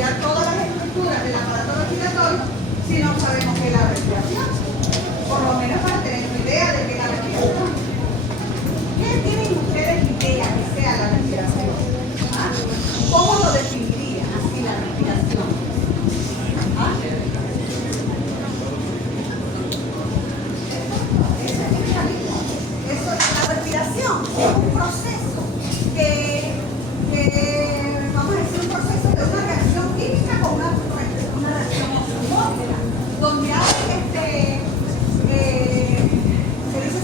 estudiar todas las estructuras del aparato respiratorio si no sabemos qué es la respiración. Por lo menos para tener una idea de qué es la respiración. ¿Qué tienen ustedes idea que sea la respiración? ¿Ah? ¿Cómo lo definirían así la respiración? ¿Ah? Eso es la respiración, es un proceso que vamos a decir, un proceso de una reacción química con una reacción osmótica, donde hay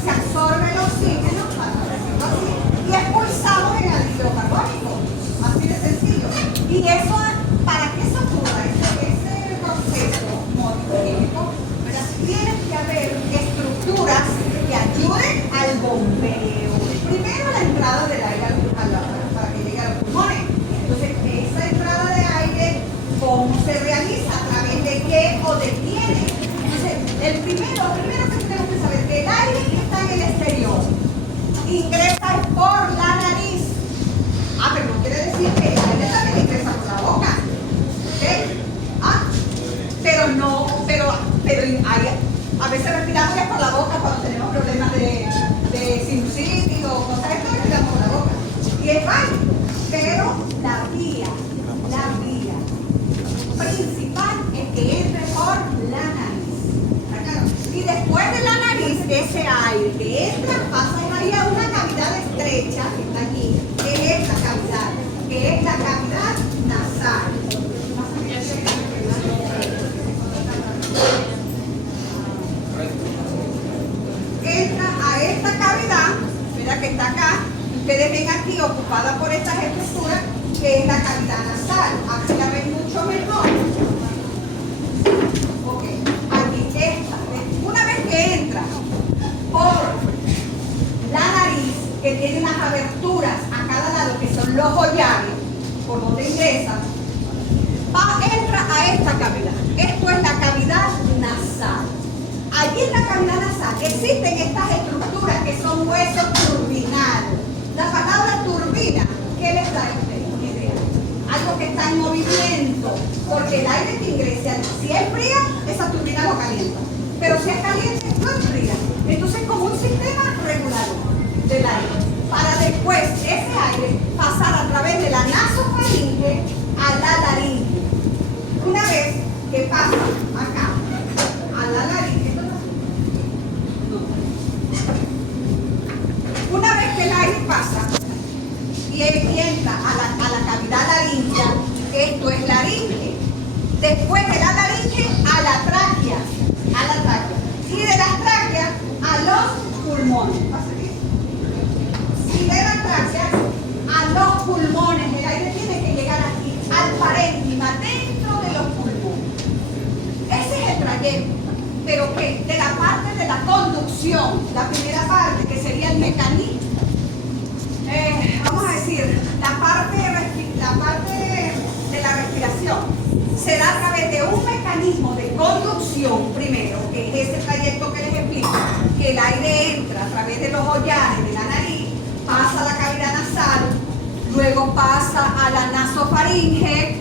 se absorbe el oxígeno, para decirlo así, y expulsamos el anhídrido carbónico, así de sencillo. Y eso, para que eso ocurra, ese proceso químico, tiene que haber estructuras que ayuden al bombeo. Primero la entrada del aire para que llegue a los pulmones. Entonces, esa entrada de aire, ¿cómo se realiza? ¿A través de qué o de quiénes? Entonces, lo primero que tenemos que saber, que el aire que está en el exterior ingresa por la nariz. Ah, pero no quiere decir que el aire también ingresa por la boca. ¿Ok? Ah, a veces respiramos ya por la boca cuando tenemos problemas de sinusitis o cosas de esto, respiramos por la boca. Y es válido, pero la vía principal es que entre por la nariz. ¿Claro? Y después de la nariz, ese aire que entra pasa ahí a una cavidad estrecha, que está aquí, que es esta cavidad, que es la cavidad nasal. Entra a esta cavidad, mira que está acá, ustedes ven aquí ocupada por estas estructuras, que es la cavidad nasal. Aquí la ven mucho mejor. Ok, aquí esta. Una vez que entra por la nariz, que tiene unas aberturas a cada lado, que son los collares, por donde ingresa, entra a esta cavidad. Esto es la cavidad nasal. Allí en la cavidad nasal existen estas estructuras que son huesos turbinales. La palabra turbina, ¿qué les da a ustedes? Una idea. Algo que está en movimiento, porque el aire que ingresa, si es frío, esa turbina lo calienta. Pero si es caliente, no enfría. Entonces, como un sistema regular del aire, para después ese aire pasar a través de la nasofaringe a la laringe. Una vez que pasa acá a la laringe, una vez que el aire pasa y entra a la cavidad laringea, esto es laringe. Después de la laringe a la tráquea, y de la tráquea a los pulmones. Y de la tráquea a los pulmones, el aire tiene que llegar aquí, al parénquima, dentro de los pulmones. Ese es el trayecto, pero que de la parte de la conducción, la primera parte, que sería el mecanismo, vamos a decir, la parte de la respiración, será a través de un mecanismo de conducción primero, que es ese trayecto que les explico, que el aire entra a través de los hollares de la nariz, pasa a la cavidad nasal, luego pasa a la nasofaringe,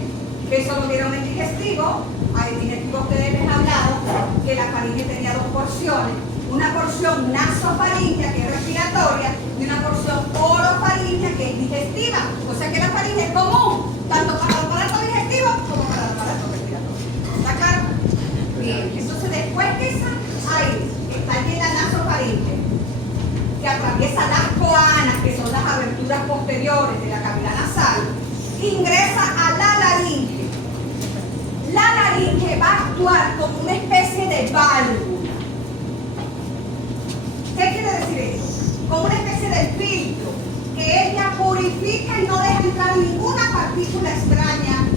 que eso lo vieron en digestivo. Al digestivo ustedes les hablaron que la faringe tenía dos porciones, una porción nasofaringea, que es respiratoria, y una porción orofaringea, que es digestiva. O sea que la faringe es común, tanto para el aparato digestivo como para el aparato respiratorio. ¿Está claro? Bien, entonces después que esa aire está en la nasofaringe, que atraviesa las coanas, que son las aberturas posteriores de la cavidad nasal, ingresa a la laringe. La laringe va a actuar como una especie de válvula. ¿Qué quiere decir eso? Como una especie de filtro, que ella purifica y no deja entrar ninguna partícula extraña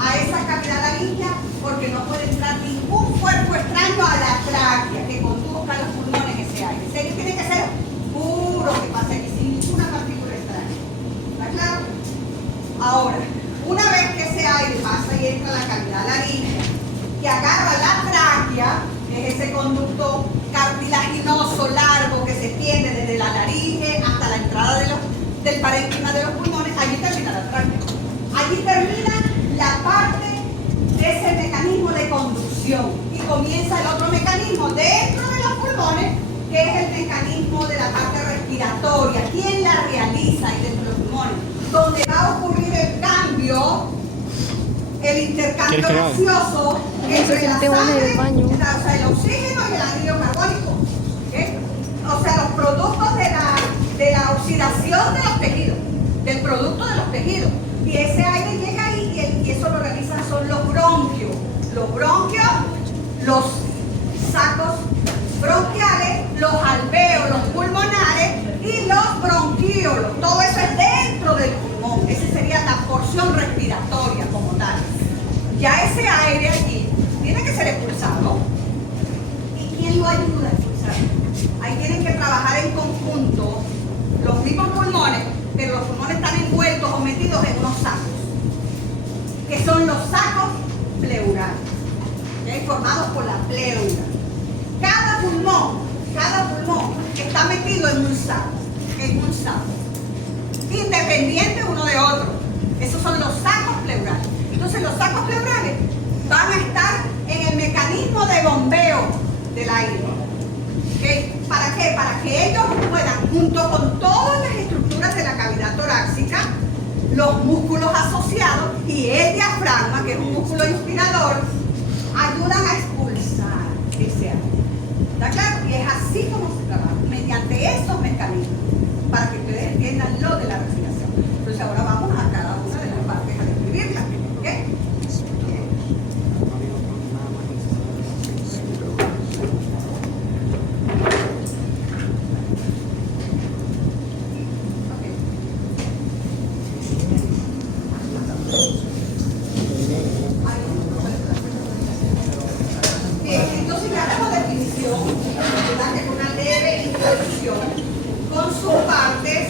a esa cavidad laringea, porque no puede entrar ningún cuerpo extraño a la tráquea que conduzca a los pulmones ese aire. Ese aire tiene que ser puro, que pase aquí sin ninguna partícula extraña. ¿Está claro? Ahora, una vez que ese aire pasa y entra a la cavidad laringea, que agarra la tráquea, que es ese conducto cartilaginoso largo que se extiende desde la laringe hasta la entrada del parénquima de los pulmones, allí termina la tráquea. Allí termina la parte es el mecanismo de conducción. Y comienza el otro mecanismo dentro de los pulmones, que es el mecanismo de la parte respiratoria. ¿Quién la realiza ahí dentro de los pulmones? Donde va a ocurrir el cambio, el intercambio gaseoso entre la sangre, o sea, el oxígeno y el anhídrido carbónico. ¿Okay? O sea, los productos de la oxidación de los tejidos, del producto de los tejidos. Y ese aire llega ahí y eso lo realizan son los bronquios. Los bronquios, los sacos bronquiales, los alvéolos pulmonares y los bronquíolos. Todo eso es dentro del pulmón. Esa sería la porción respiratoria como tal. Ya ese aire allí tiene que ser expulsado. ¿Y quién lo ayuda a expulsar? Ahí tienen que trabajar en conjunto los mismos pulmones, pero los pulmones están envueltos o metidos en unos sacos, que son los sacos pleurales, ¿okay? Formados por la pleura. Cada pulmón está metido en un saco, independiente uno de otro. Esos son los sacos pleurales. Entonces los sacos pleurales van a estar en el mecanismo de bombeo del aire. ¿Okay? ¿Para qué? Para que ellos puedan, junto con todas las estructuras de la cavidad torácica, los músculos asociados y el diafragma, que es un músculo inspirador, ayudan a expulsar ese aire. ¿Está claro? Y es así como se trabaja, mediante esos mecanismos, para que ustedes entiendan lo de la respiración. Entonces ahora vamos a cada una de las partes a describirla. ¿Ok? Entonces ya como definición, ¿verdad? Que es una leve introducción con sus partes,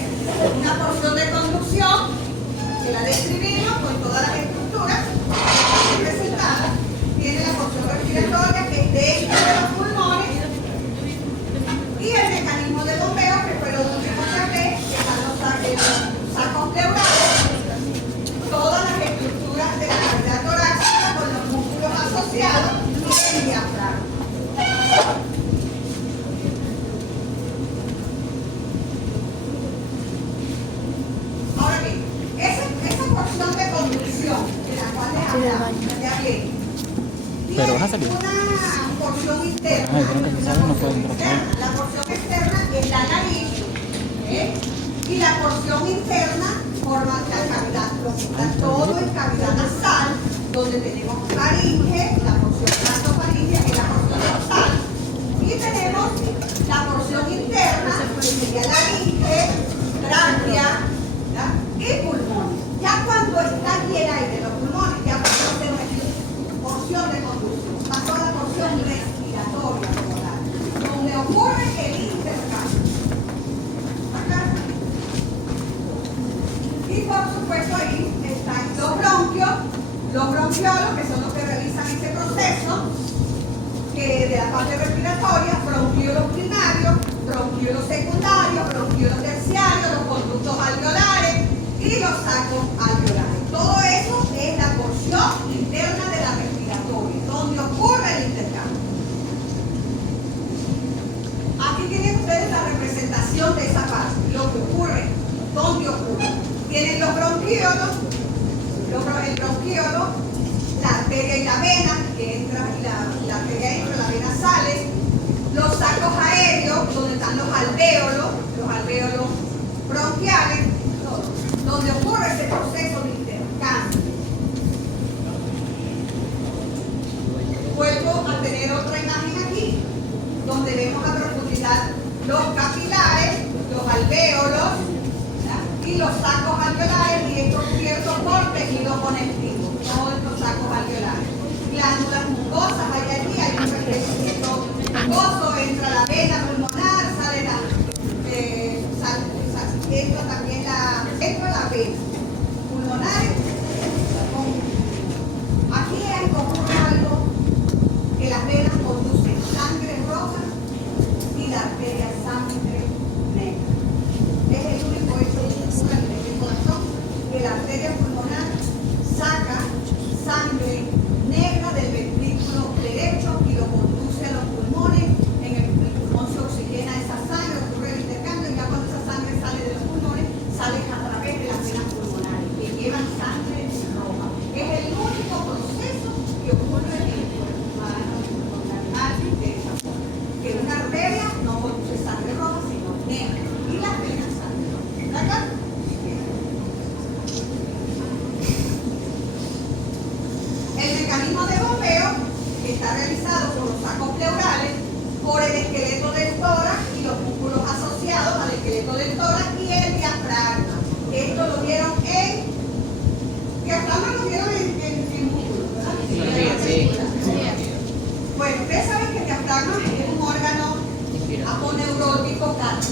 una porción de conducción, que la describimos con todas las estructuras presentadas. Tiene la porción respiratoria que es dentro de los pulmones y el mecanismo de bombeo, que fue lo último que hablé, que están los sacos pleurales, todas las estructuras de la cavidad torácica con los músculos asociados y el diafragma. Ahora bien, esa porción de conducción de la cual les hablé, Pero vas a tiene salir. una porción interna. Ay, creo que se sabe, no puede entrar. La porción externa es la nariz, ¿eh? Y la porción interna forma la cavidad, lo que está todo en cavidad nasal, donde tenemos faringe, la porción nasofaringea es la porción nasal, y tenemos la porción interna, que sería laringe, tráquea, ¿verdad? Y pulmones. Ya cuando está aquí el aire en los pulmones, ya pasó a ser una porción de conducción, pasó a la porción respiratoria como tal, donde ocurre el intercambio. ¿Está claro? Y por supuesto ahí están los bronquios, los bronquiolos, que son los que realizan ese proceso que de la parte respiratoria, bronquiolos primarios, bronquiolos secundarios, bronquiolos terciarios, los conductos alveolares y los sacos alveolares. Todo eso es la porción interna de la respiratoria, donde ocurre el intercambio. Aquí tienen ustedes la representación de esa parte, lo que ocurre, dónde ocurre. Tienen los bronquiolos, el bronquiolo, la arteria y la vena, que entra, la arteria entra, la vena sale, los sacos aéreos, donde están los alvéolos bronquiales, todo, donde ocurre ese proceso de intercambio. Vuelvo a tener otra imagen aquí, donde vemos a profundidad los capilares, los alvéolos, ¿verdad? Y los sacos alveolares, y estos cubiertos por tejido conectivo, todos estos sacos alveolares. Glándulas mucosas, hay un enriquecimiento mucoso, entra la vena pulmonar, sale entra también entra la vena pulmonar. Aquí hay como algo que las venas conducen sangre roja y la arteria sangre negra. Es el único hecho que ocurre a nivel del corazón, que la arteria pulmonar saca sangre negra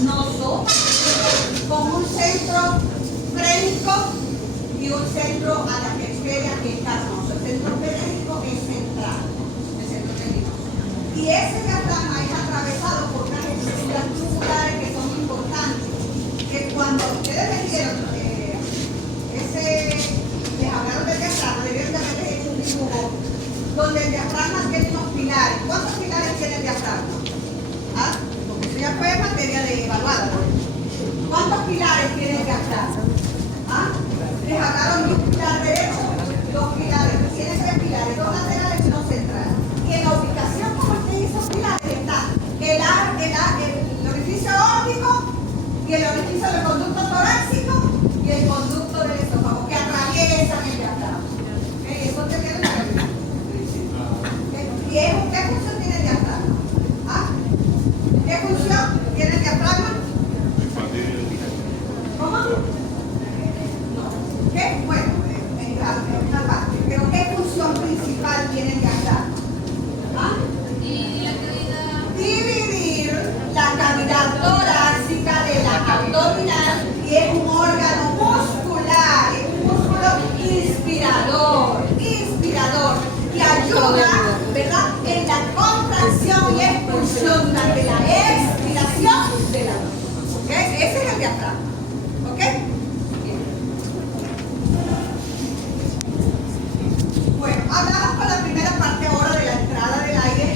nosota, con un centro frénico y un centro a la periferia que es carnoso. El centro frénico es central, el centro frénico. Y ese diafragma es atravesado por unas estructuras tubulares que son importantes. Que cuando ustedes me dijeron, les hablaron del diafragma, debieron de haberles hecho un dibujo donde el diafragma tiene unos pilares. ¿Cuántos pilares tiene el diafragma? ¿Ah? Porque eso ya fue materia de evaluada, ¿no? ¿Cuántos pilares tiene el diafragma? ¿Ah? Les hablaron de un pilar derecho, dos pilares, tiene tres pilares, dos laterales y uno central. Y en la ubicación como estén esos pilares está el orificio órtico y el orificio del conducto torácico y el conducto del esófago que atraviesan el diafragma. Eso te queda en la realidad. ¿Y qué función tiene el diafragma? ¿Ah? ¿Qué función tiene el diafragma? ¿Cómo? ¿Qué? Bueno, en una parte. Pero ¿qué función principal tiene el diafragma? ¿Ah? Dividir la cavidad torácica de la abdominal y es un órgano muscular, es un músculo inspirador y ayuda, ¿verdad?, en la contracción y expulsión durante la expiración de la voz. ¿Ok? Ese es el diafragma. ¿Ok? Bien. Bueno, hablamos con la primera parte ahora de la entrada del aire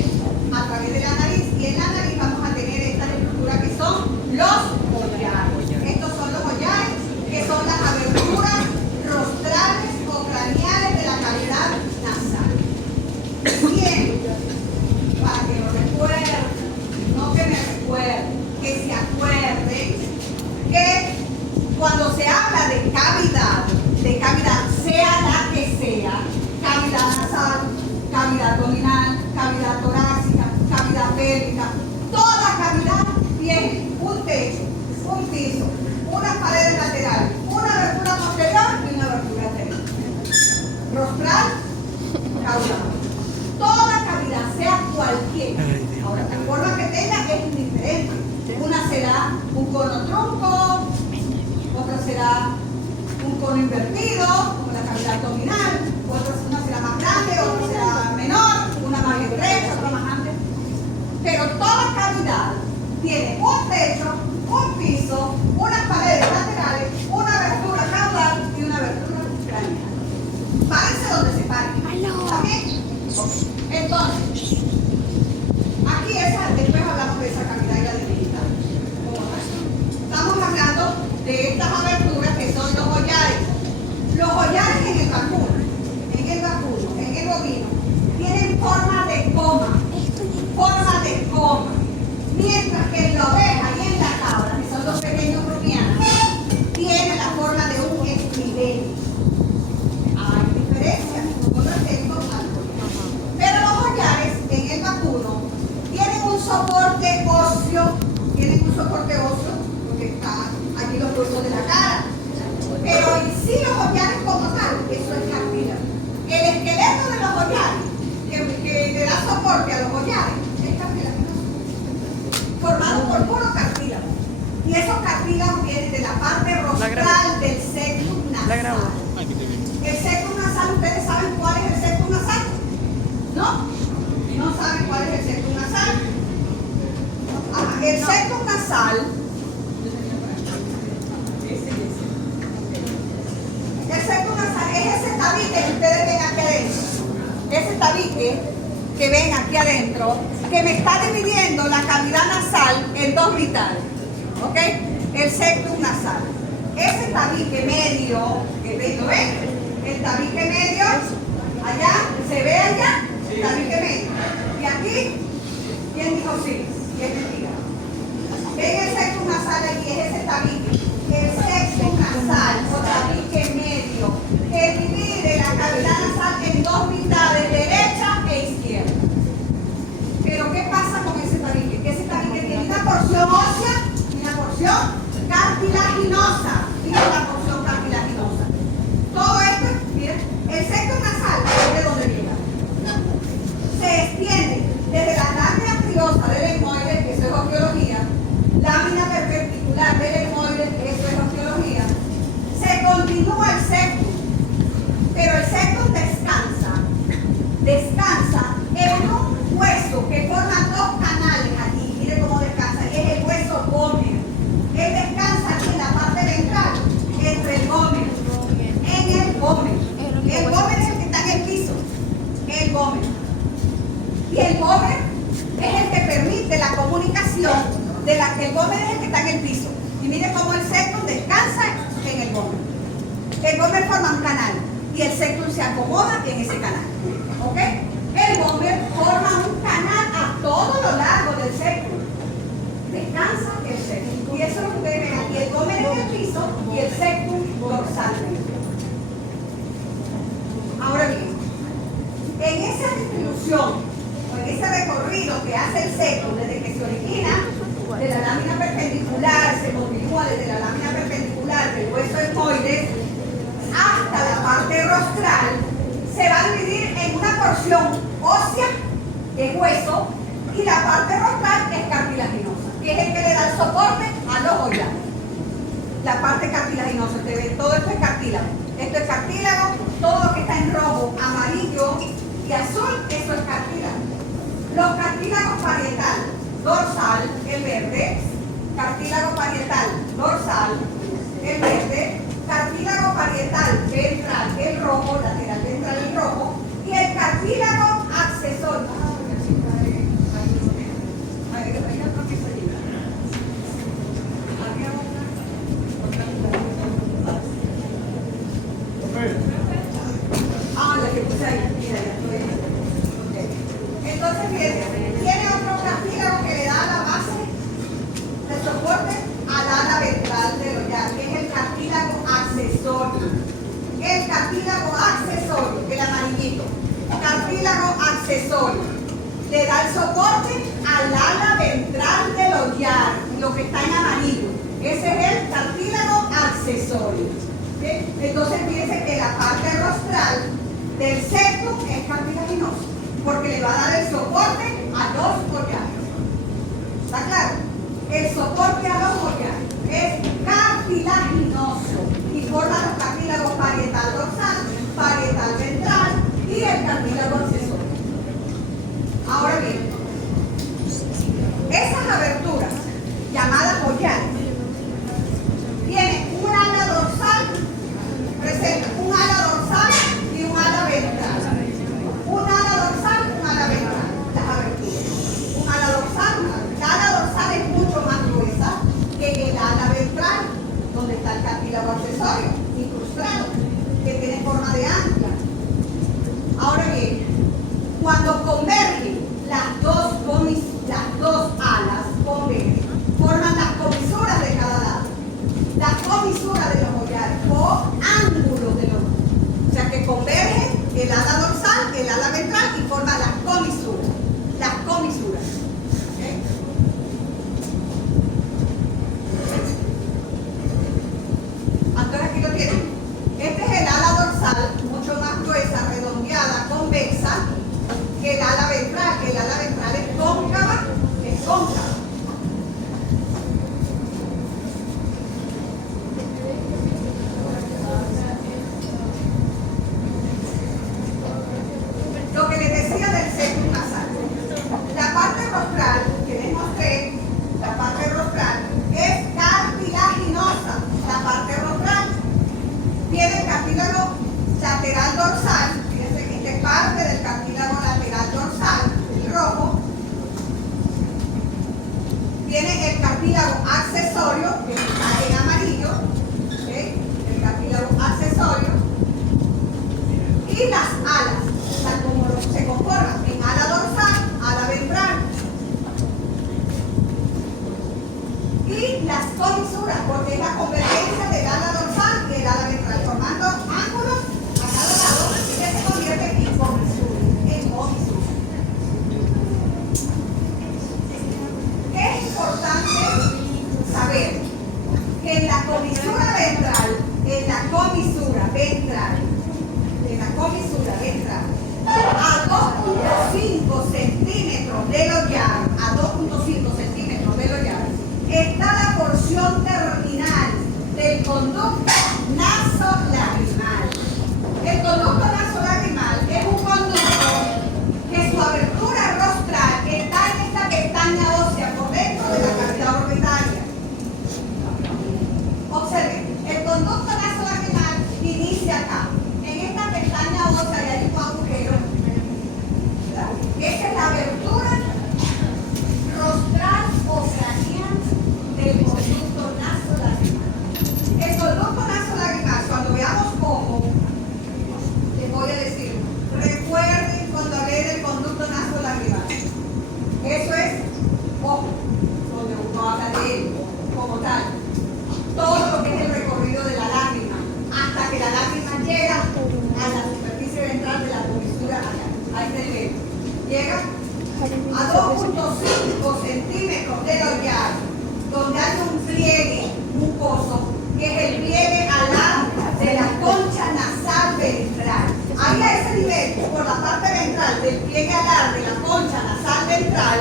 a través de la nariz. Y en la nariz vamos a tener estas estructuras que son los collares. Estos son los collares, que son las aberturas rostrales o craneales de la cavidad nasal. Bien, para que lo recuerden, no que me recuerden, que se acuerden que cuando se habla de cavidad, sea la que sea, cavidad nasal, cavidad abdominal, cavidad torácica, cavidad pélvica, toda cavidad tiene un techo, un piso, unas paredes laterales, una abertura posterior y una abertura anterior. Rostral, caudal. Toda cavidad, sea cualquiera. Ahora, la forma que tenga es indiferente. Una será un cono trunco, otra será un cono invertido, como la cavidad abdominal, una será más grande, otra será menor, una más estrecha, otra más amplia. Pero toda cavidad tiene un techo, un piso, unas paredes laterales, una abertura caudal y una abertura craneal. Párense donde se paren. ¿Está bien? Entonces, aquí después hablamos de esa cavidad y la debilidad. Estamos hablando de estas aberturas que son los collares. Los collares en el vacuno, en el bovino, tienen forma de coma. Mientras que en la oveja y en la cabra, que son los pequeños rumianos, tiene la forma de un esquivel. Hay diferencias con respecto al collare. Pero los collares en el vacuno tienen un soporte óseo, porque están aquí los huesos de la cara. Pero en sí los collares como tal, eso es cartílago. El esqueleto de los collares, que le da soporte a los collares, es cartílago. Formado por puro cartílago. Y esos cartílagos vienen de la parte rostral del septum nasal. El septum nasal, ¿ustedes saben cuál es el septum nasal? ¿No? ¿No saben cuál es el septum nasal? Ajá, el septum nasal. El septum nasal es ese tabique que ustedes ven aquí adentro. Ese tabique que ven aquí adentro, que me está dividiendo la cavidad nasal en dos mitades. ¿Ok? El septum nasal. Ese tabique medio, ¿lo ven? El tabique medio, allá, ¿se ve allá? El tabique medio. Y aquí, ¿quién dijo sí? Y es mentira. Ven el septum nasal aquí, es ese tabique. El septum nasal o tabique medio, que divide la cavidad nasal en dos mitades, derecha e izquierda. Pero ¿qué pasa con ese tabique? Que ese tabique tiene una porción ósea y una porción cartilaginosa. Y una porción cartilaginosa. Todo esto, miren, el septum nasal es de donde llega. Se extiende desde la lámina arteriosa del etmoide, que eso es osteología, lámina perfecta Y el bómer es el que permite la comunicación de la que el bómer es el que está en el piso. Y mire cómo el septum descansa en el bómer. El bómer forma un canal y el septum se acomoda en ese canal. ¿Ok? El bómer forma un canal a todo lo largo del septum. Descansa el septum. Y eso es lo que ustedes ven aquí. El bómer en el piso y el septum dorsalmente. Ahora bien, en esa distribución o en ese recorrido que hace el septum desde que se origina de la lámina perpendicular, se continúa desde la lámina perpendicular del hueso etmoides hasta la parte rostral, se va a dividir en una porción ósea, que es hueso, y la parte rostral es cartilaginosa, que es el que le da el soporte a los órganos. La parte cartilaginosa, usted ve, todo esto es cartílago. Esto es cartílago, todo lo que está en rojo, amarillo y azul, eso es cartílago. Los cartílagos parietal, dorsal, el verde, cartílago parietal, dorsal, el verde, cartílago parietal ventral, el rojo, lateral ventral, el rojo, y el cartílago accesorio. Entonces, fíjense, tiene otro cartílago que le da la base de soporte al ala ventral del ollar, que es el cartílago accesorio. El cartílago accesorio, el amarillito, cartílago accesorio, le da el soporte al ala ventral del ollar, lo que está en amarillo. Ese es el cartílago accesorio. ¿Sí? Entonces, fíjense que la parte rostral del septum es cartilaginoso, porque le va a dar el soporte a los órganos. ¿Está claro? El soporte a los órganos es cartilaginoso y forma los cartílagos parietal dorsal, parietal ventral y el cartílago accesorio. Ahora bien, esas aberturas llamadas collares tienen un ala dorsal, presenta un ala dorsal y un ala ventral. Un ala dorsal, un ala ventral, las aberturas. Un ala dorsal, la ala dorsal es mucho más gruesa que el ala ventral, donde está el cartílago accesorio, incrustado, que tiene forma de ancla. Ahora bien, cuando convergen las dos alas, convergen, forman las comisuras de cada lado. Las comisuras de los collares o ángulos de los ojos. O sea que convergen el ala dorsal, el ala ventral y forman las comisuras. Las comisuras. ¿Okay? Entonces aquí lo tienen. Este es el ala dorsal, mucho más gruesa, redondeada, convexa, que el ala ventral. El ala ventral es cóncava, es cóncava. Lo que les decía del septum nasal. La parte rostral, que les mostré, la parte rostral, es cartilaginosa. La parte rostral tiene el cartílago lateral dorsal, fíjense que esta es parte del cartílago lateral dorsal, el rojo. Tiene el cartílago accesorio, que está en amarillo, ¿okay? El cartílago accesorio. Y las alas, como se conforman en ala dorsal, ala ventral. Y las comisuras, porque es la convergencia del ala dorsal y el ala ventral, formando ángulos a cada lado que se convierten en comisuras. Es importante saber que en la comisura ventral, a 2.5 centímetros de los llaves, está la porción terminal del conducto nasolagrimal. El conducto nasolagrimal es un conducto que su abertura rostral está en esta pestaña ósea por dentro de la cavidad orbitaria. Observen, el conducto nasolagrimal inicia acá, en esta pestaña ósea y hay un agujero. Esa es la abertura llega a 2.5 centímetros del hollar, donde hay un pliegue mucoso, que es el pliegue alar de la concha nasal ventral. Ahí a ese nivel, por la parte ventral del pliegue alar de la concha nasal ventral,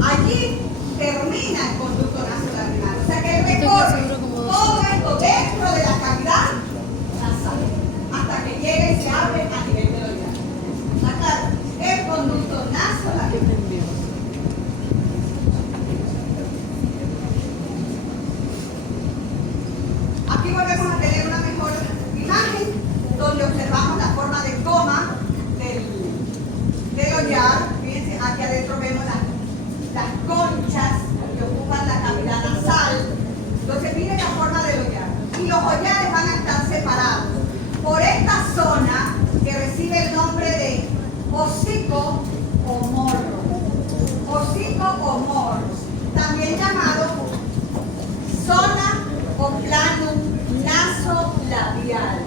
allí termina el conducto nasolabial. O sea que él recorre todo esto dentro de la cavidad nasal, hasta que llegue y se abre a nivel del hollar. ¿Está claro? El conducto nasolabial. Aquí volvemos a tener una mejor imagen, donde observamos la forma de coma del hollar. Fíjense, aquí adentro vemos las conchas que ocupan la cavidad nasal. Entonces miren la forma del hollar. Y los hollares van a estar separados por esta zona que recibe el nombre de hocico o morro. Hocico o morro. También llamado zona o planum nasolabial.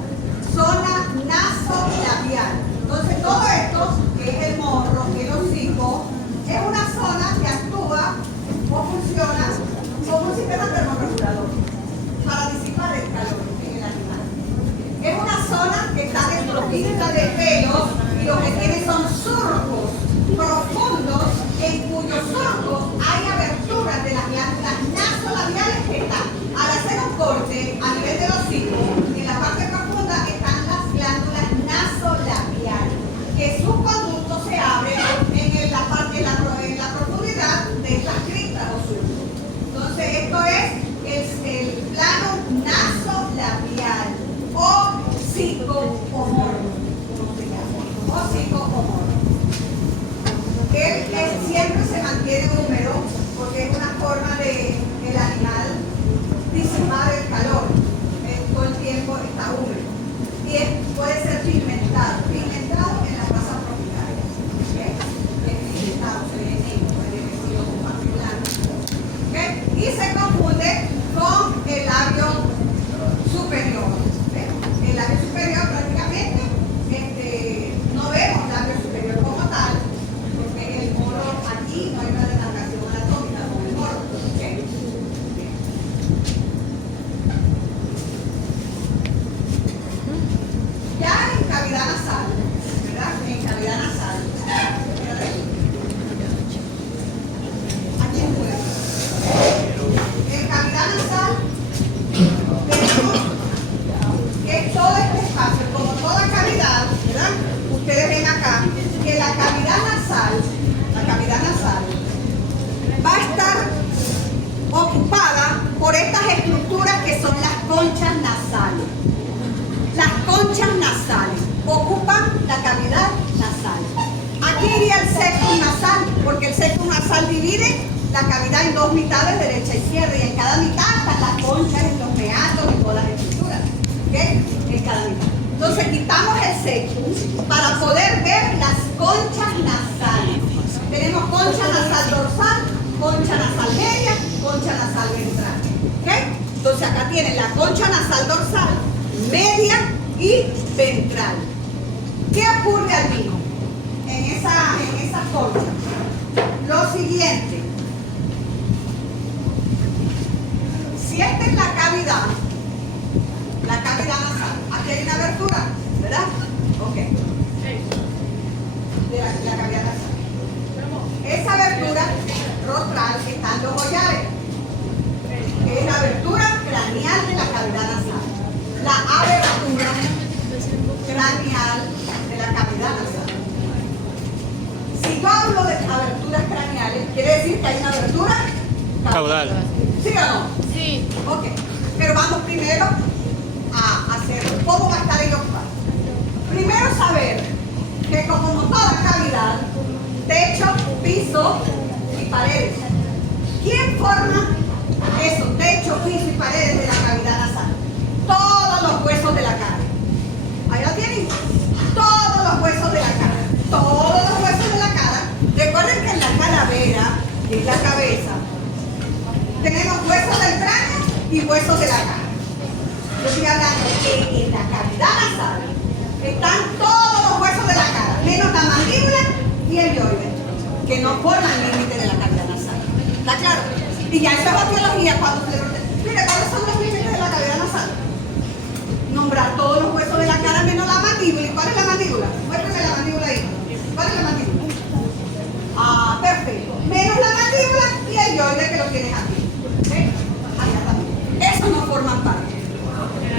Zona nasolabial. Entonces todo esto, que es el morro, el hocico, es una zona que actúa o funciona como un sistema termorregulador para disipar el calor en el animal. Es una zona que está desprovista de pelos y lo que tiene son surcos profundos en cuyos surcos hay aberturas de las glándulas nasolabiales que están. Al hacer un corte a nivel del hocico, en la parte profunda están las glándulas nasolabiales, que su conducto se abre en la profundidad de estas criptas o surcos. Entonces esto es el plano nasolabial o psicomorro, como se llama, o psicomorro. Él siempre se mantiene húmedo porque es una forma de el animal disipar el calor. Todo el tiempo está húmedo. Y puede ser pigmentado en las masas tropicales. ¿Okay? Es pigmentado, se ve negro, puede ser parte blanco. ¿Okay? Y se confunde con el labio superior. ¿Okay? El labio superior prácticamente no vemos labio superior como tal, porque el morro aquí no hay una demarcación anatómica con el morro. ¿Okay? Ya en cavidad nasal, ¿verdad? En cavidad nasal. Aquí en juego. En cavidad nasal tenemos que todo este espacio, como toda cavidad, ¿verdad? Ustedes ven acá que la cavidad nasal va a estar ocupada por estas estructuras que son las conchas nasales. Las conchas nasales ocupan la cavidad nasal. Aquí iría el septum nasal, porque el septum nasal divide la cavidad en dos mitades, derecha e izquierda, y en cada mitad están las conchas, los meatos y todas las estructuras. ¿Okay? En cada mitad. Entonces quitamos el septum para poder ver las conchas nasales. Tenemos concha nasal dorsal, concha nasal media, concha nasal ventral. ¿Okay? Entonces acá tienen la concha nasal dorsal, media y ventral. ¿Qué ocurre allí? En esa concha. Lo siguiente. Si esta es la cavidad nasal, aquí hay una abertura, ¿verdad? Ok. De la cavidad nasal. Esa abertura rostral está en los hollares, que es la abertura craneal de la cavidad nasal. La abertura craneal de la cavidad nasal. Si yo hablo de aberturas craneales, quiere decir que hay una abertura Caudal. ¿Sí o no? Sí. Ok. Pero vamos primero a hacer cómo va a estar el ocupada. Primero saber que como toda cavidad, techo, piso y paredes. ¿Quién forma eso? Techo, piso y paredes de la cavidad nasal. Todos los huesos de la cara. Ahí lo tienen. Todos los huesos de la cara. Todos los huesos de la cara. Recuerden que en la calavera, que es la cabeza, tenemos huesos del cráneo y huesos de la cara. Yo estoy hablando que en la cavidad nasal están todos los huesos de la cara, menos la mandíbula y el ioide. que no forman límite de la cavidad nasal. ¿Está claro? Y ya eso es etiología cuando se le pregunta, mira, ¿cuáles son los límites de la cavidad nasal? Nombrar todos los huesos de la cara menos la mandíbula. ¿Y cuál es la mandíbula? Muéstrame la mandíbula ahí. ¿Cuál es la mandíbula? Ah, perfecto. Menos la mandíbula y el yoide que lo tienes aquí. ¿Sí? Allá también. Esos no forman parte.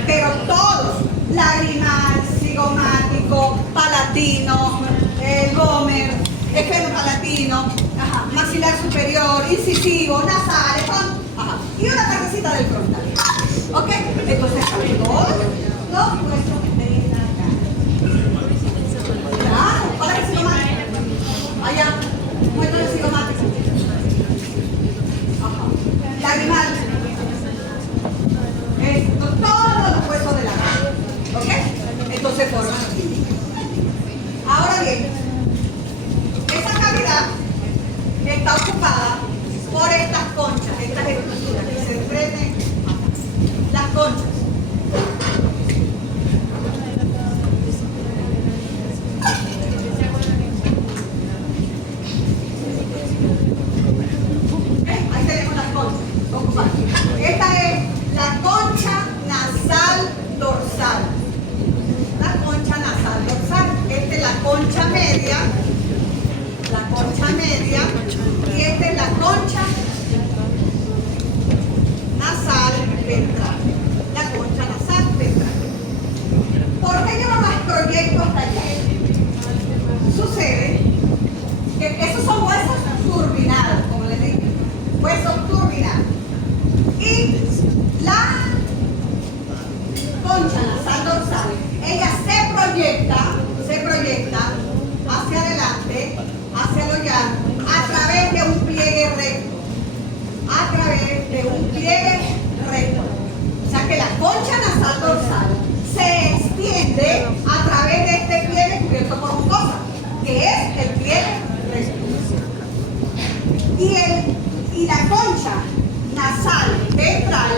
Pero todos, lagrimal, cigomático, palatino, gómer, esfenopalatino, maxilar superior, incisivo, nasales, y una partecita del frontal. ¿Ok? Entonces, todos los huesos de la cara. Claro, ¿cuál es el cigomático? Allá, muestra el cigomático. Lagrimal. Todos los huesos de la cara. ¿Ok? Entonces forman aquí. Ahora bien, esa cavidad está ocupada por estas conchas, estas estructuras que se enfrentan acá. Las conchas. Ahí tenemos las conchas ocupadas. Esta es la concha nasal dorsal. La concha nasal dorsal. Esta es la concha media. La concha media. Y esta es la concha nasal ventral. La concha nasal ventral. ¿Por qué yo no las proyecto hasta allá? Sucede que esos son huesos turbinados, como les digo. Huesos turbinados. Y la concha nasal dorsal, ella se proyecta hacia adelante, hacia lo llano, a través de un pliegue recto. A través de un pliegue recto. O sea que la concha nasal dorsal se extiende a través de este pliegue cubierto por mucosa, que es el pliegue recto. Y la concha nasal ventral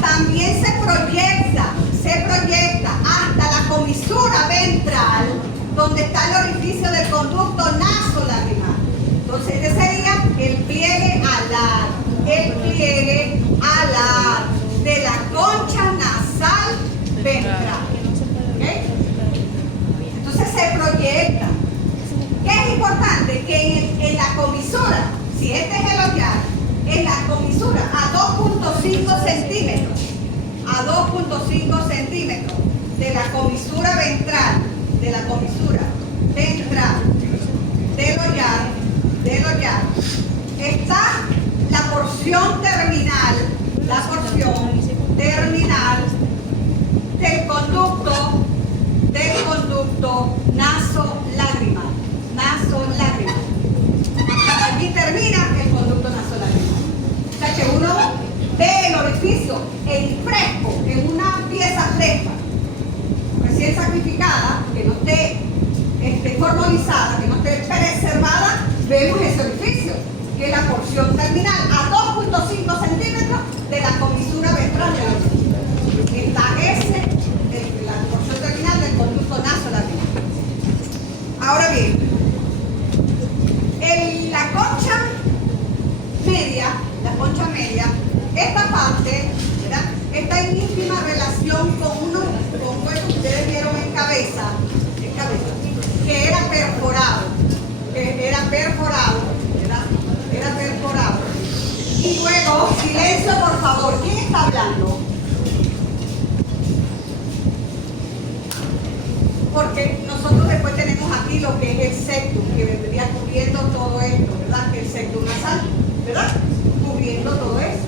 también se proyecta hasta la comisura ventral, donde está el orificio del conducto nasolagrimal. Entonces, este sería el pliegue alar, de la concha nasal ventral. ¿Okay? Entonces, se proyecta. ¿Qué es importante? Que en la comisura, si este es el ollar, en la comisura a 2.5 centímetros, de la comisura ventral, del ollar, está la porción terminal del conducto nasolagrimal. Aquí termina el conducto nasolagrimal. O sea que uno ve el orificio en fresco, en una pieza fresca, recién sacrificada, que no esté formalizada, que no esté preservada, vemos ese orificio, que es la porción terminal a 2.5 centímetros de la comisura ventral del ollar. Está la porción terminal del conducto nasolagrimal. Ahora bien, la concha media, esta parte, ¿verdad?, está en ínfima relación con huesos que ustedes vieron en cabeza, que era perforado, ¿verdad? Era perforado. Y luego, silencio por favor, ¿quién está hablando? Porque nosotros después tenemos aquí lo que es el septum, que vendría cubriendo todo esto, ¿verdad? El septum nasal, ¿verdad? Cubriendo todo eso.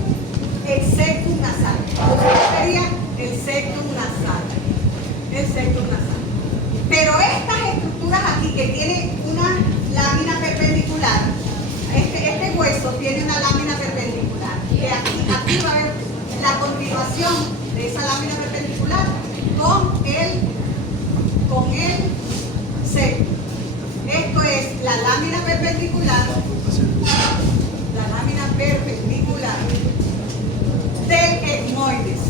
El septum nasal. Entonces sería el septum nasal. Pero estas estructuras aquí que tienen una lámina perpendicular, este hueso tiene una lámina perpendicular, que aquí va a haber la continuación de esa lámina perpendicular con el septum. Esto es la lámina perpendicular del etmoides.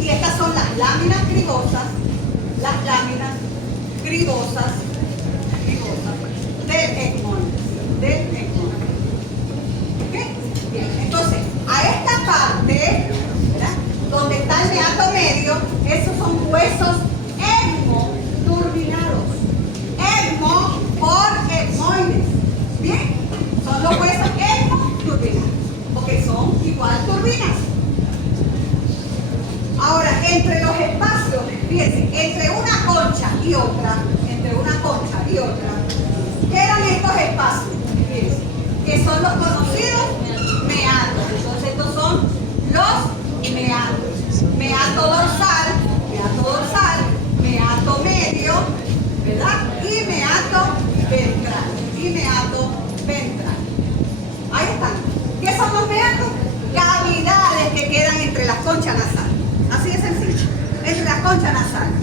Y estas son las láminas cribosas del estómago. ¿Ok? Bien, entonces, a esta parte, ¿verdad?, donde está el meato medio, esos son huesos hematurbinados. Hemo por etmoides. Bien, son los huesos hematurbinados, porque son igual turbinas. Ahora, entre los espacios, fíjense, entre una concha y otra, quedan estos espacios, fíjense, que son los conocidos meatos. Entonces, estos son los meatos. Meato dorsal, meato medio, ¿verdad? Y meato ventral. Ahí están. ¿Qué son los meatos? Cavidades que quedan entre las conchas nasales. Así de sencillo, entre las conchas nasales.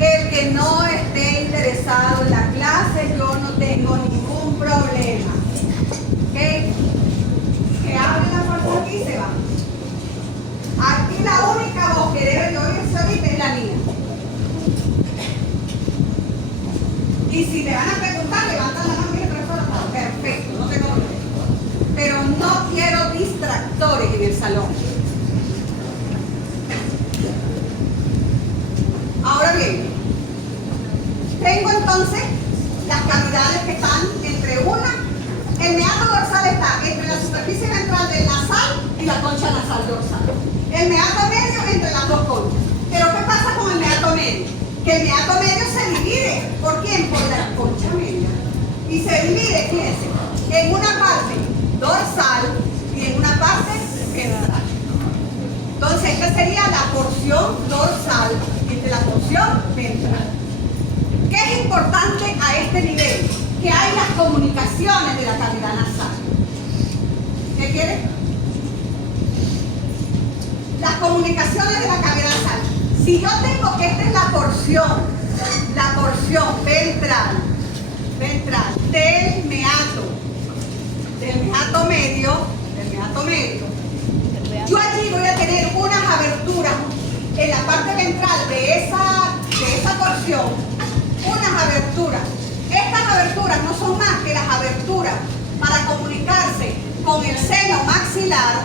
El que no esté interesado en la clase, yo no tengo ningún problema. ¿Ok? Que hable la fuerza aquí y se va. Aquí la única voz que debe de oírse ahorita es la mía. Y si me van a preguntar, levantan la mano y profesora, perfecto, no tengo problema. Pero no quiero distractores en el salón. Ahora bien, tengo entonces las cavidades que están entre el meato dorsal está entre la superficie ventral del nasal y la concha nasal dorsal. El meato medio entre las dos conchas. Pero ¿qué pasa con el meato medio? Que el meato medio se divide. ¿Por quién? Por la concha media. Y se divide, fíjense, en una parte dorsal y en una parte ventral. Entonces, esta sería la porción dorsal entre la porción ventral. ¿Qué es importante a este nivel? Que hay las comunicaciones de la cavidad nasal. ¿Qué quiere? Las comunicaciones de la cavidad nasal. Si yo tengo que esta es la porción ventral del meato medio, yo allí voy a tener unas aberturas en la parte ventral de esa porción, unas aberturas. Estas aberturas no son más que las aberturas para comunicarse con el seno maxilar,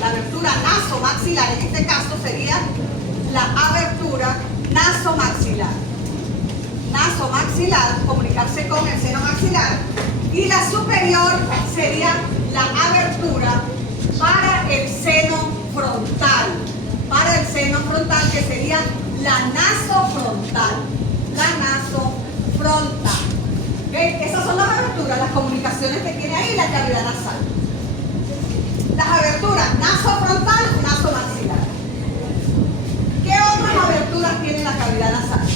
la abertura nasomaxilar, en este caso sería la abertura nasomaxilar. Nasomaxilar, comunicarse con el seno maxilar. Y la superior sería la abertura para el seno frontal. Para el seno frontal, que sería la nasofrontal. La nasofrontal. ¿Okay? Esas son las aberturas, las comunicaciones que tiene ahí la cavidad nasal. Las aberturas nasofrontal, nasomaxilar. ¿Qué otras aberturas tiene la cavidad nasal?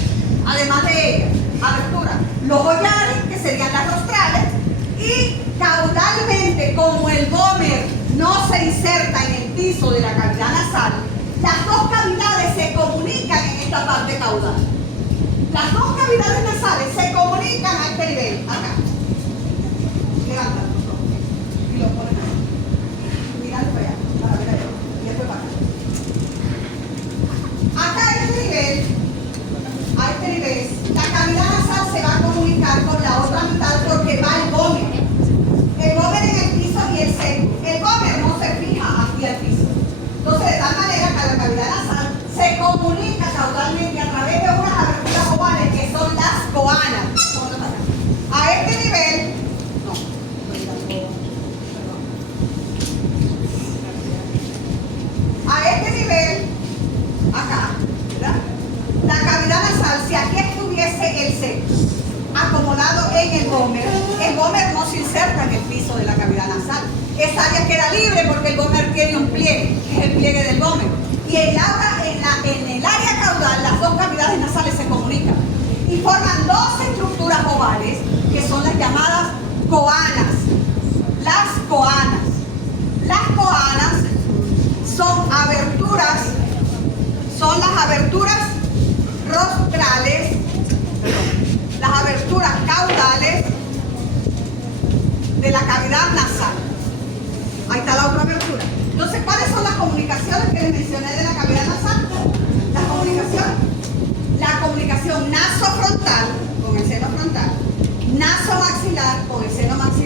Además de ellas, aberturas logoyares, que serían las rostrales, y caudalmente, como el gómer no se inserta en el piso de la cavidad nasal, las dos cavidades se comunican en esta parte caudal. Las dos cavidades nasales se comunican a este nivel, acá. Levántalo, y lo ponen ahí. Mirando para allá, para ver allá. Y después para acá. Acá a este nivel, la cavidad nasal se va a comunicar con la otra mitad porque va el gómer. El gómer en el piso y el seno. El gómer no se fija aquí al piso. Entonces, de tal manera que la cavidad nasal se comunica caudalmente a través de unas aberturas ovales que son las coanas. A este nivel, a este nivel, acá, ¿verdad? La cavidad nasal, si aquí estuviese el seno acomodado en el gómer no se inserta en el piso de la cavidad nasal. Esa área queda libre porque el gómer tiene un pliegue, que es el pliegue del gómer. Y en el área caudal, las dos cavidades nasales se comunican y forman dos estructuras ovales que son las llamadas coanas. Las coanas son las aberturas rostrales, las aberturas caudales de la cavidad nasal. Ahí está la otra abertura. Entonces, ¿cuáles son las comunicaciones que les mencioné de la cavidad nasal? La comunicación nasofrontal con el seno frontal, nasomaxilar con el seno maxilar,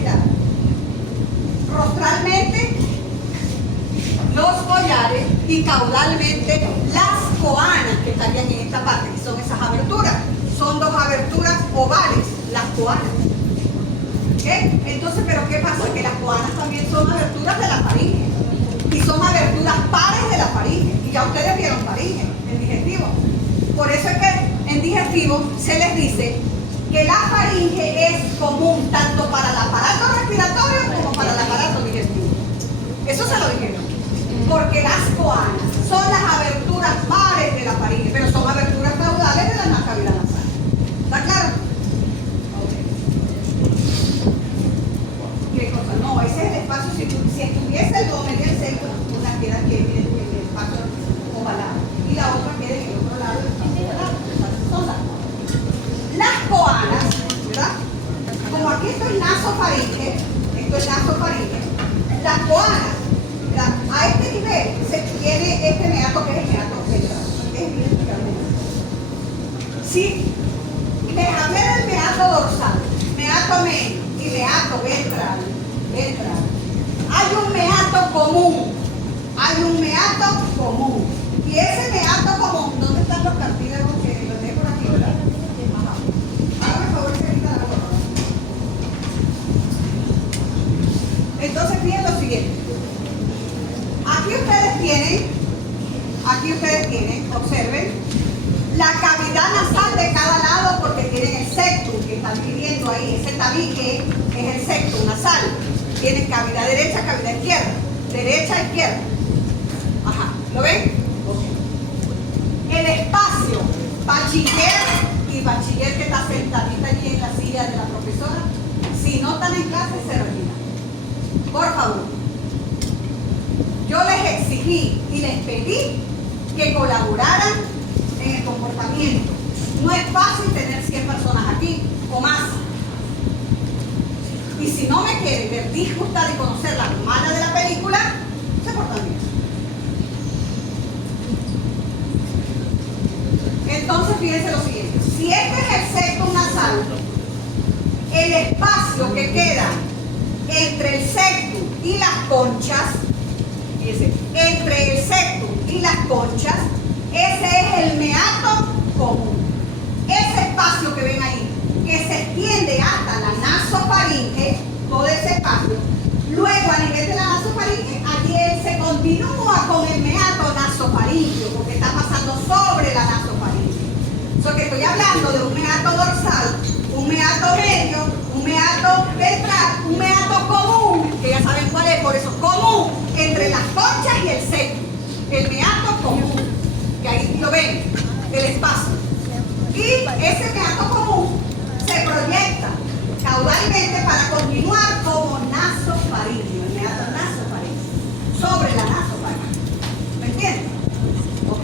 y caudalmente las coanas que estarían en esta parte, que son esas aberturas. Son dos aberturas ovales, las coanas. ¿Okay? Entonces, ¿pero qué pasa? Que las coanas también son aberturas de la faringe y son aberturas pares de la faringe. Y ya ustedes vieron faringe en digestivo. Por eso es que en digestivo se les dice que la faringe es común tanto para el aparato respiratorio como para el aparato digestivo. Eso se lo dijeron. Porque las coanas son las aberturas pares de la faringe, pero son aberturas caudales de la cavidad nasal. ¿Está claro? ¿Qué cosa? No, ese es el espacio. Si estuviese el doble y el centro, una queda aquí en el espacio ovalado y la otra queda en el otro lado del espacio ovalado. Son las coanas, ¿verdad? Como aquí esto es nasofaringe, las coanas, ¿verdad? A este nivel se tiene este meato que es el meato ventral. Si les hablé del meato dorsal, meato medio y meato ventral, hay un meato común, y ese meato común, ¿dónde están los cartílagos que los dejo por aquí, verdad? Hágame favor que ahorita la borro. Entonces fíjense lo siguiente, aquí ustedes tienen, observen, la cavidad nasal de cada lado porque tienen el septum que están midiendo ahí, ese tabique es el septum nasal. Tienen cavidad derecha, cavidad izquierda, derecha, izquierda. Ajá, ¿lo ven? El espacio, bachiller que está sentadita allí en la silla de la profesora, si no están en clase se retira. Por favor. Yo les exigí y les pedí que colaboraran en el comportamiento. No es fácil tener 100 personas aquí o más. Y si no me quieren ver disgustar y conocer la mala de la película, se portan bien. Entonces fíjense lo siguiente. Si este es el septum nasal, el espacio que queda entre el septum y las conchas, fíjense, entre el septum y las conchas, ese es el meato común. Ese espacio que ven ahí, que se extiende hasta la nasofaringe, todo ese espacio, luego a nivel de la nasofaringe, allí él se continúa con el meato nasofaringeo, porque está pasando sobre la nasofaringe. So que estoy hablando de un meato dorsal, un meato medio, un meato ventral, un meato común, que ya saben cuál es, por eso común, entre las conchas y el septum, el meato común, que ahí lo ven, el espacio. Y ese meato común se proyecta caudalmente para continuar como nasofaringeo, el meato nasofaringeo, sobre la nasofaringe. ¿Me entienden? Ok.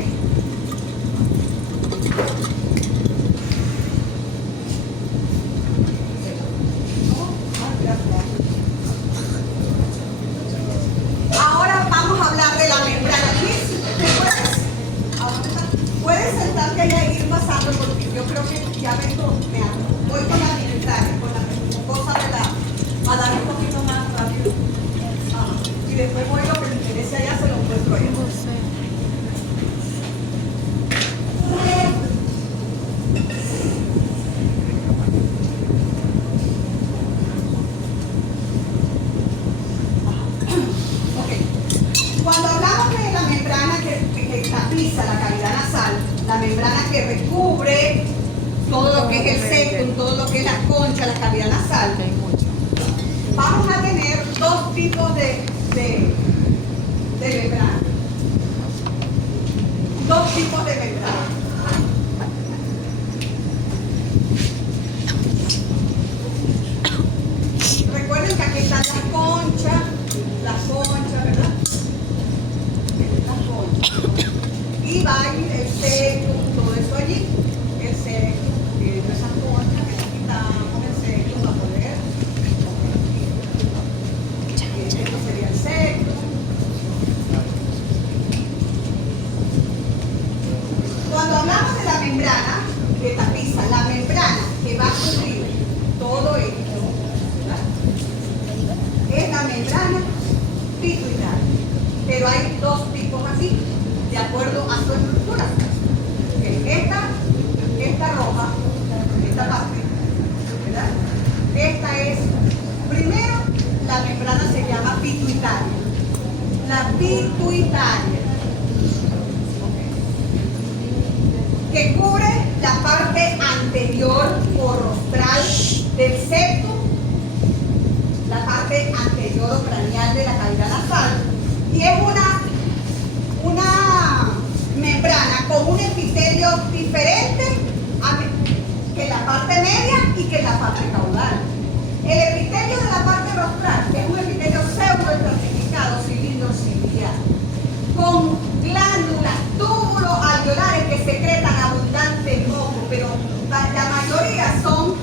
Ahora vamos a hablar de la membrana. Puedes sentarte y ir pasando porque yo creo que ya vengo, voy con la membrana, con la cosa de la, a dar un poquito más rápido. Y después voy lo que me interese allá, se lo encuentro ahí. Cuando hablamos de la membrana que tapiza la cavidad nasal, la membrana que recubre todo lo que es el septum, todo lo que es la concha, la cavidad nasal, vamos a tener dos tipos de membrana. Dos tipos de membrana. Recuerden que aquí están las conchas, ¿verdad? Y va a ir el septum, todo eso allí, el septum, esas conchas que le quitamos el septum para poder. Esto sería el septum. Cuando hablamos de la membrana que tapiza, la membrana que va a cubrir todo esto, ¿verdad? Es la membrana pituitaria. Pero hay dos tipos así. de acuerdo a su estructura. Esta roja, esta parte, ¿verdad? Esta es, primero, la membrana se llama pituitaria. La pituitaria, que cubre la parte anterior o rostral del septum, la parte anterior o craneal de la cavidad nasal, y es una membrana con un epitelio diferente que la parte media y que la parte caudal. El epitelio de la parte rostral es un epitelio pseudoestratificado cilindro-ciliar, con glándulas, túbulos alveolares que secretan abundante moco, pero la mayoría son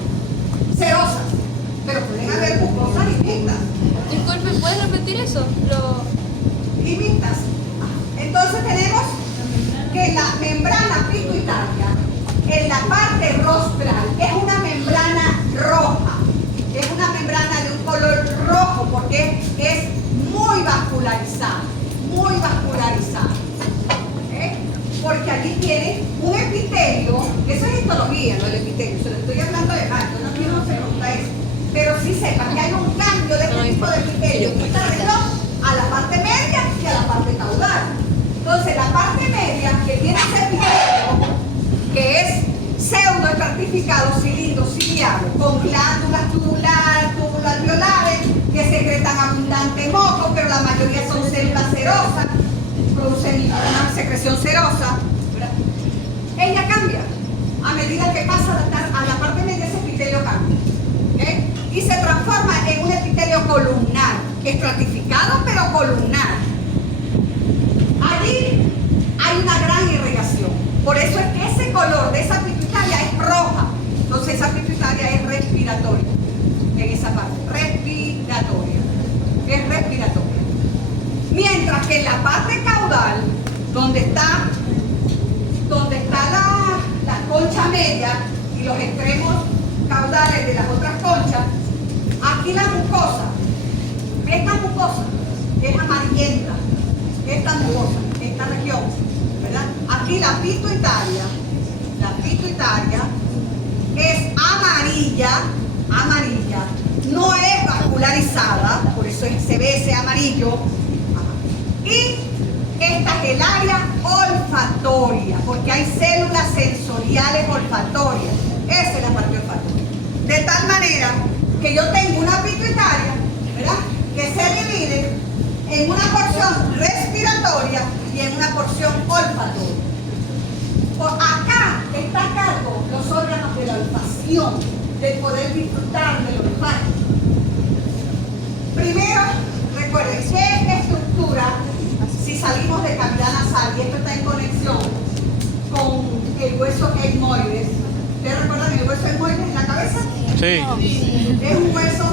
cerosas, pero pueden haber mucosas y mixtas. Disculpe, ¿puedes repetir eso? Y mixtas. Entonces tenemos que la membrana pituitaria en la parte rostral es una membrana roja, es una membrana de un color rojo porque es muy vascularizada, ¿okay? Porque allí tiene un epitelio, eso es histología, no el epitelio, se lo estoy hablando de más, yo no quiero que se pregunta eso, pero sí sepan que hay un cambio de este tipo de epitelio que está región a la parte media y a la parte caudal. Entonces la parte media que tiene ese epitelio, que es pseudoestratificado cilindro-ciliado, con glándulas tubulares, túbulos alveolares, que secretan abundante moco, pero la mayoría son células cerosas, producen una secreción cerosa, ¿verdad? Ella cambia a medida que pasa a la parte media, ese epitelio cambia, ¿okay? Y se transforma en un epitelio columnar, estratificado pero columnar. Allí hay una gran irrigación, por eso es que ese color de esa pituitaria es roja. Entonces esa pituitaria es respiratoria, en esa parte, es respiratoria. Mientras que en la parte caudal, donde está la concha media y los extremos caudales de las otras conchas, aquí la mucosa, esta mucosa es amarillenta, esta mucosa, esta región, ¿verdad? Aquí la pituitaria es amarilla, no es vascularizada, por eso se ve ese amarillo. Y esta es el área olfatoria, porque hay células sensoriales olfatorias. Esa es la parte olfatoria. De tal manera que yo tengo una pituitaria, ¿verdad?, que se divide en una porción respiratoria y en una porción olfatoria. Por acá está a cargo los órganos de la olfacción, de poder disfrutar del olfato. Primero, recuerden, ¿qué estructura, si salimos de cavidad nasal, y esto está en conexión con el hueso etmoides? ¿Ustedes recuerdan el hueso etmoides en la cabeza? Sí. Es un hueso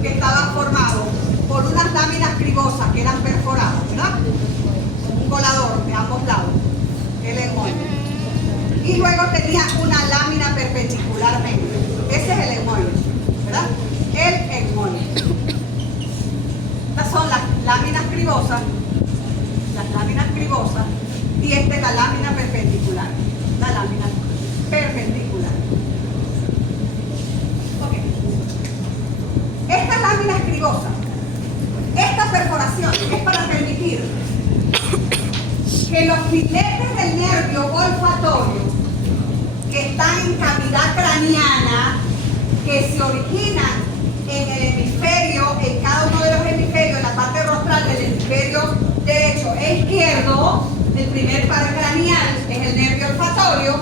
que estaba formado por unas láminas cribosas que eran perforadas, ¿verdad? Un colador de ambos lados, el etmoides. Y luego tenía una lámina perpendicularmente. Ese es el etmoides, ¿verdad? El etmoides. Estas son las láminas cribosas, y esta es la lámina perpendicular. La lámina perpendicular. Ok. Estas láminas cribosas, esta perforación es para permitir que los filetes del nervio olfatorio que están en cavidad craneana, que se originan en el hemisferio, en cada uno de los hemisferios, en la parte rostral del hemisferio derecho e izquierdo, el primer par craneal es el nervio olfatorio,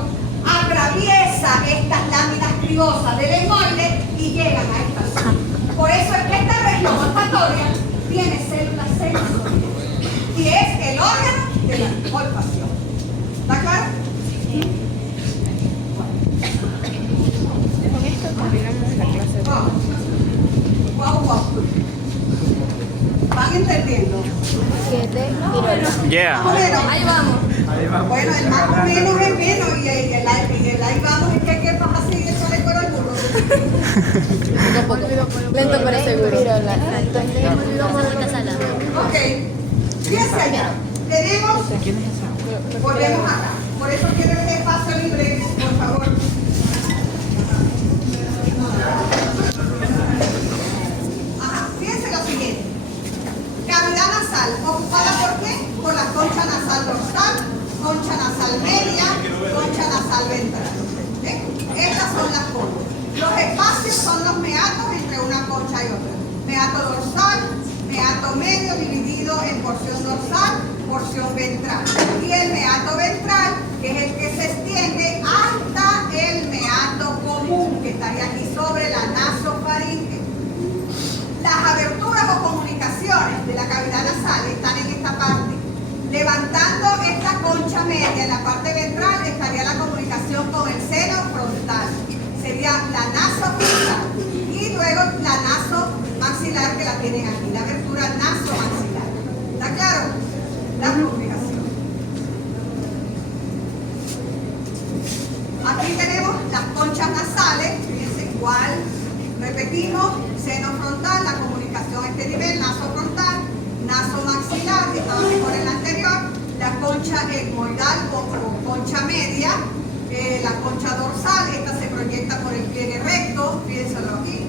atraviesa estas láminas cribosas del etmoides y llegan a esta zona. Por eso es que esta región olfatoria tiene células sensoriales y es el órgano de la olfacción. ¿Está claro? Con esto terminamos la clase. Wow. ¿Van entendiendo? 7 tirones. Yeah. Más o menos. Ahí vamos. Bueno, el más o menos es menos y el ahí vamos es que hay que así de echarle cuero al burro. Lento pero seguro. Ok. Fíjense allá. Tenemos, volvemos acá. Por eso quiero este espacio libre, por favor. Ajá, fíjense lo siguiente. Cavidad nasal, ocupada por qué? Por la concha nasal dorsal, concha nasal media, concha nasal ventral. ¿Okay? Estas son las conchas. Los espacios son los meatos entre una concha y otra. Meato dorsal, meato medio dividido en porción dorsal, porción ventral. Y el meato ventral, que es el que se extiende hasta el meato común, que estaría aquí sobre la nasofaringe. Las aberturas o comunicaciones de la cavidad nasal están en esta parte. Levantando esta concha media en la parte ventral estaría la comunicación con el seno frontal. Sería la nasofaringe y luego la nasomaxilar, que la tienen aquí, la abertura nasomaxilar. ¿Está claro? La comunicación. Aquí tenemos las conchas nasales, fíjense igual, repetimos, seno frontal, la comunicación a este nivel, naso frontal, naso maxilar, que estaba mejor en la anterior, la concha etmoidal o concha media, la concha dorsal, esta se proyecta por el pliegue recto, fíjenselo aquí,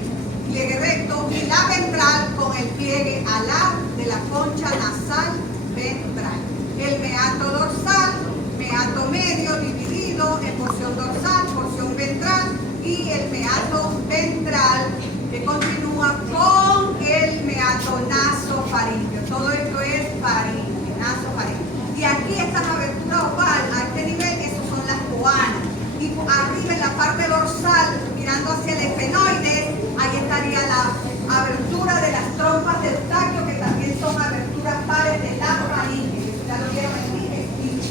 pliegue recto, y la ventral con el pliegue alar de la concha nasal ventral. El meato dorsal, meato medio dividido en porción dorsal, porción ventral, y el meato ventral que continúa con el meato nasofaringeo. Todo esto es faringe, nasofaringeo. Y aquí estas aberturas oval a este nivel, esas son las coanas. Y arriba en la parte dorsal, mirando hacia el efenoides, ahí estaría la abertura de las trompas de Eustaquio, que también son aberturas pares de la faringe. Ya lo vieron en el digestivo.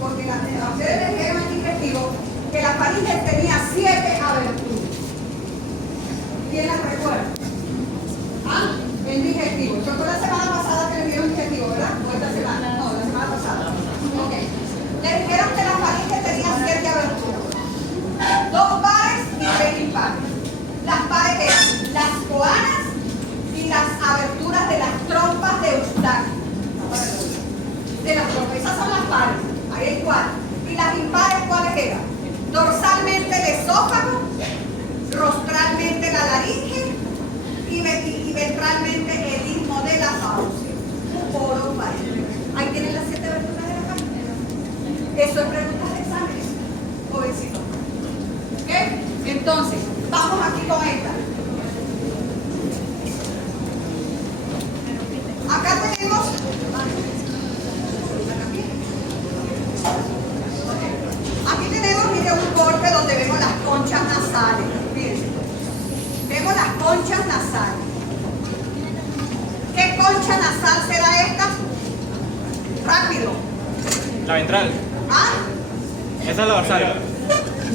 Porque ustedes les vieron en el digestivo que la faringe tenía 7 aberturas. ¿Quién las recuerda? ¿Ah? El digestivo. Yo fue la semana pasada que le dieron digestivo, ¿verdad? ¿O esta semana? No, la semana pasada. Ok. Le dijeron que la faringe tenía 7 aberturas. 2 pares y 3 impares. Las pares eran las coanas y las aberturas de las trompas de Eustaquio. De las trompas, esas son las pares. Ahí hay 4. ¿Y las impares cuáles eran? Dorsalmente el esófago, rostralmente la laringe y ventralmente el istmo de la fauce. Un poro faringe. Ahí tienen las 7 aberturas de la faringe. Eso es preguntas de exámenes, jovencito. ¿Ok? Entonces, vamos aquí con esta. Acá tenemos... Aquí tenemos, mire, un corte donde vemos las conchas nasales. Fíjense. Vemos las conchas nasales. ¿Qué concha nasal será esta? Rápido. La ventral. ¿Ah? Esa es la dorsal.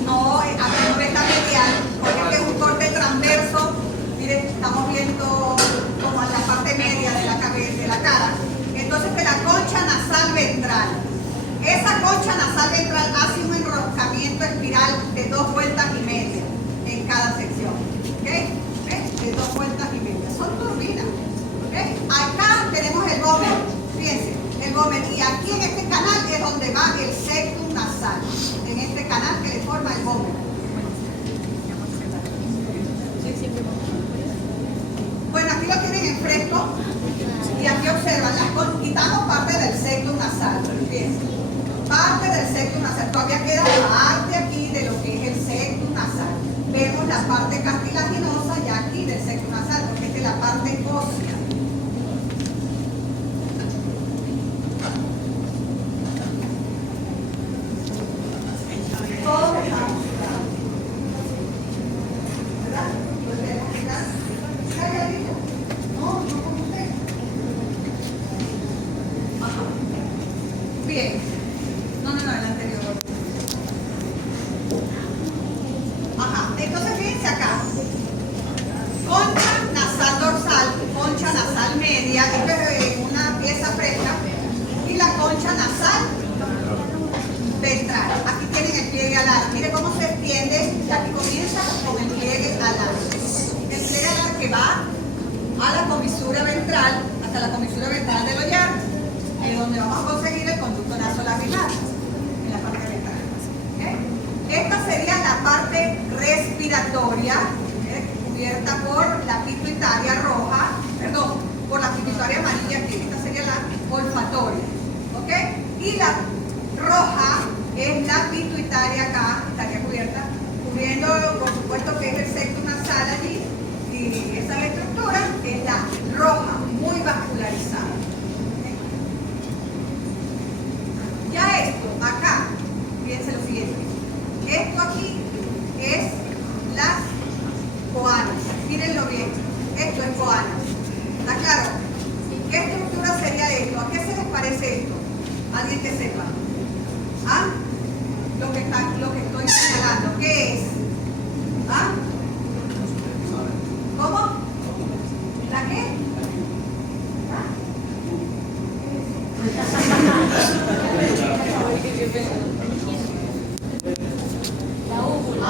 No, acá no está medial, porque este es un corte transverso. Miren, estamos viendo como en la parte media de la cabeza, de la cara. Entonces, de la concha nasal ventral. Esa concha nasal ventral hace un enroscamiento espiral de 2 vueltas y media en cada sección. ¿Ok? ¿Ves? De 2 vueltas y media. Son turbinas. ¿Ok? Acá tenemos el gómero. Fíjense, el gómero. Y aquí en este canal es donde va el septum nasal. En este canal que le forma el gómero. Bueno, aquí lo tienen en fresco. Y aquí observan, quitamos parte del septum nasal. Fíjense. Parte del septum nasal, todavía queda parte aquí de lo que es el septum nasal. Vemos la parte cartilaginosa ya aquí del septum nasal, porque esta es la parte ósea. Todos estamos claros. ¿Verdad? Pues tenemos que estar calladitos. No como usted. Ajá. Bien. No, el anterior. Ajá, entonces fíjense acá. Concha nasal dorsal, concha nasal media, esto es una pieza fresca, y la concha nasal ventral. Aquí tienen el pliegue alar. Miren cómo se extiende, y aquí comienza con el pliegue alar. El pliegue alar que va a la comisura ventral, hasta la comisura ventral del ollar, donde donde vamos a conseguir el conducto nasolacrimal, en la parte ventral. ¿Okay? Esta sería la parte respiratoria, cubierta por la pituitaria roja, perdón, por la pituitaria amarilla aquí. Esta sería la olfatoria. ¿Ok? Y la roja es la pituitaria acá, estaría cubierta, cubriendo, por supuesto, que es el septum nasal allí. Y esa es la estructura, que es la roja, muy vascularizada. Ya esto, acá, fíjense lo siguiente. Esto aquí es las coanas. Mírenlo bien. Esto es coanas. ¿Está claro? ¿Qué estructura sería esto? ¿A qué se les parece esto? ¿Alguien que sepa? ¿Ah? Lo que estoy señalando. ¿Qué es? ¿Ah? ¿Cómo? ¿La qué?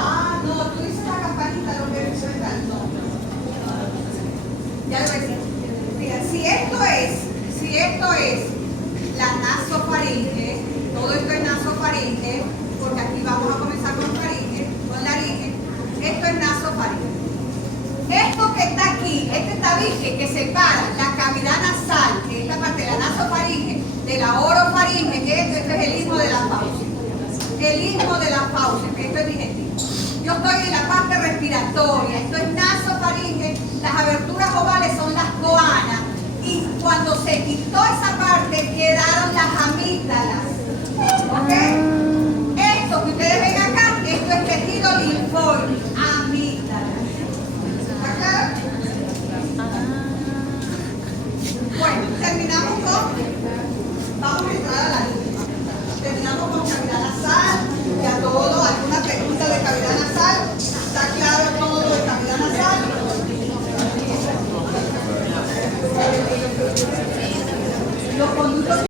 Ah, no, tú dices la campanita, lo que suena, no. Ya lo decía. Mira, si esto es la nasofaringe, todo esto es nasofaringe, porque aquí vamos a comenzar con faringe, con laringe, esto es nasofaringe. Esto que está aquí, este tabique que separa la cavidad nasal, que es la parte de la nasofaringe, de la orofaringe, que esto es el istmo de la fauce. El istmo de la fauce, que esto es digestivo. Yo estoy en la parte respiratoria, esto es nasofaringe, las aberturas ovales son las coanas, y cuando se quitó esa parte quedaron las amígdalas. ¿Ok? Esto que ustedes ven acá, esto es tejido linfoide, amígdalas. ¿Está claro? Bueno, terminamos con, vamos a entrar a la última. Terminamos con cavidad nasal, ya todo, alguna pregunta de cavidad nasal, está claro todo lo de cavidad nasal. Los conductos